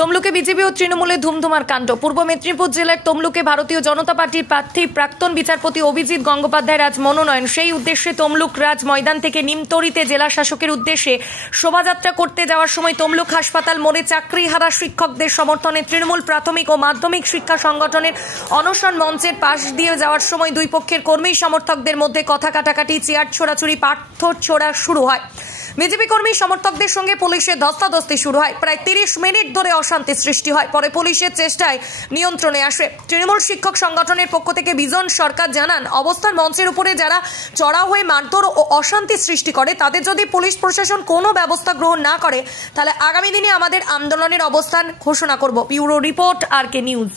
তমলুকে BJP ও তৃণমূলে ধুমধুমার কাণ্ড। পূর্ব মেদিনীপুর জেলার তমলুকে ভারতীয় জনতা পার্টির প্রার্থী প্রাক্তন বিচারপতি অভিজিৎ গঙ্গোপাধ্যায়ের আজ মনোনয়ন। সেই উদ্দেশ্যে তমলুক রাজ ময়দান থেকে নিমতরিতে জেলা শাসকের উদ্দেশ্যে শোভাযাত্রা করতে যাওয়ার সময় তমলুক হাসপাতাল মোড়ে চাকরিহারা শিক্ষকদের সমর্থনে তৃণমূল প্রাথমিক ও মাধ্যমিক শিক্ষা সংগঠনের অনশন মঞ্চের পাশ দিয়ে যাওয়ার সময় দুই পক্ষের কর্মী সমর্থকদের মধ্যে কথা কাটাকাটি, চেয়ার ছোড়াছুড়ি, পাথর ছোড়া শুরু হয়। বিজেপি কর্মী সমর্থকদের সঙ্গে পুলিশের ধস্তাধস্তি শুরু হয়। প্রায় 30 মিনিট ধরে অশান্তি সৃষ্টি হয়। পরে পুলিশের চেষ্টায় নিয়ন্ত্রণে আসে। তৃণমূল শিক্ষক সংগঠনের পক্ষ থেকে বিজন সরকার জানান, অবস্থান মঞ্চের উপরে যারা চড়াও হয়ে মারধর ও অশান্তি সৃষ্টি করে তাদের যদি পুলিশ প্রশাসন কোনো ব্যবস্থা গ্রহণ না করে তাহলে আগামী দিনে আমাদের আন্দোলনের অবস্থান ঘোষণা করব। Bureau report, RK news.